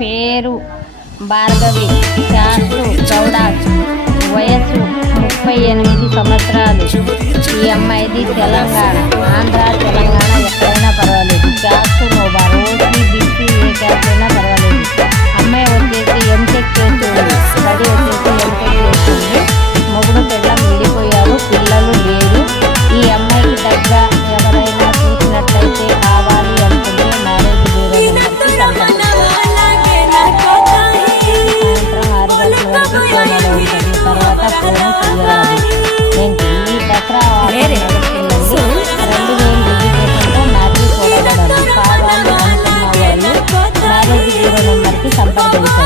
పేరు భార్గవి, క్యాస్టు గౌడ, వయసు 38 సంవత్సరాలు. ఈ అమ్మాయిది తెలంగాణ, ఆంధ్ర తెలంగాణ ఎక్కడైనా పర్వాలేదు. Caste నోబార్, OC BC A caste అయినా పర్వాలేదు. అమ్మాయి వచ్చేసి ఎంటెక్ చేస్తుంది, స్టడీ వచ్చేసి ఎంటెక్ చేస్తుంది. మొగుడు పిల్లలు విడిపోయారు, పిల్లలు లేరు. ఈ అమ్మాయికి తగ్గ ఎవరైనా చూసినట్లయితే కావాలి అనుకుంటే మ్యారేజ్ బ్యూరో నెంబర్కి సాయంత్రం 6 గంటల వరకు ఫోన్లో ఉంటుంది. తర్వాత ఫోన్ చేయరాదు. ఏంటి ఈ దసరా నడుస్తుందండి. 2000 రిజిస్ట్రేషన్తో మ్యారేజ్ చూడబడాలి. కావాలి అనుకున్న వాళ్ళు మ్యారేజ్ బ్యూరో నెంబర్కి సంప్రదించండి.